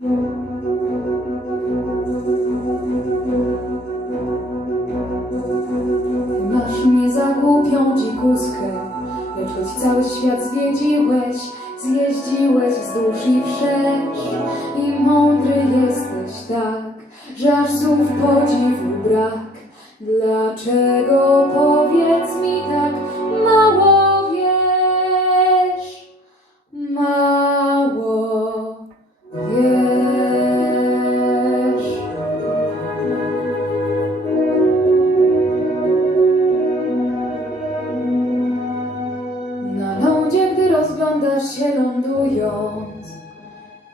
Masz mnie za głupią dzikuskę, lecz choć cały świat zwiedziłeś, zjeździłeś wzdłuż i wszerz i mądry jesteś tak, że aż słów podziwu brak. Dlaczego rozglądasz się lądując,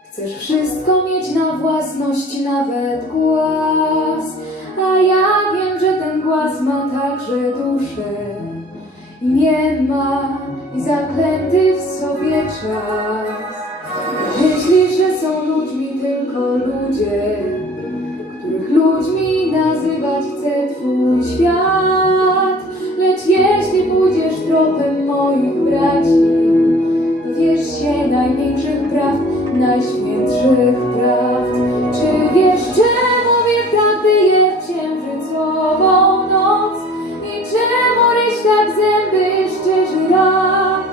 chcesz wszystko mieć na własność, nawet głaz. A ja wiem, że ten głaz ma także duszę i nie ma i zaklęty w sobie czas. Myślisz, że są ludźmi tylko ludzie, których ludźmi nazywać chce Twój świat. Lecz jeśli pójdziesz tropem moich braci, największych praw, najświętszych prawd. Czy wiesz, czemu wiek tak wyje w księżycową noc? I czemu ryś tak zęby szczerzy rak?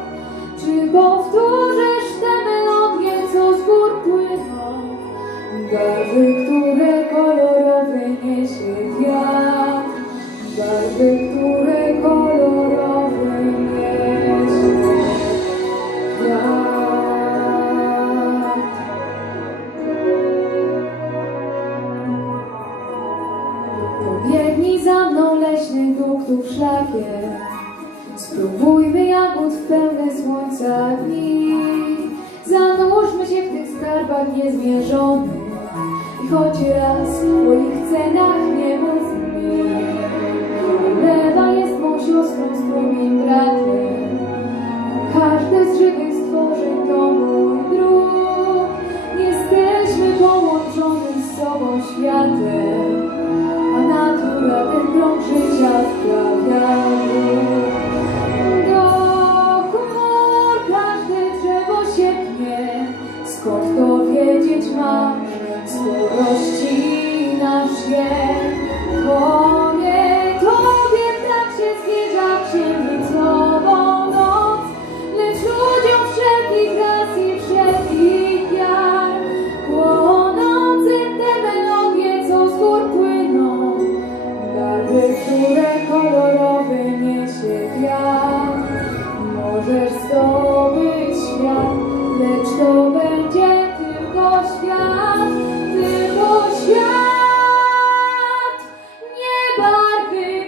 Czy powtórzesz tę melodię, co z gór płyną? Barwy, które mną leśnych duchtów szlakiem Spróbujmy jagód w pełne słońca dni. Zanurzmy się w tych skarbach niezmierzonych. I choć raz o ich cenach nie mów cię, konie, tobie tak się zbliża księgicową noc, lecz ludziom wszelkich ras i wszelkich wiar, te co z gór płyną, które kolorowe niesie wiatr, możesz zdobyć świat, lecz to będzie nothing.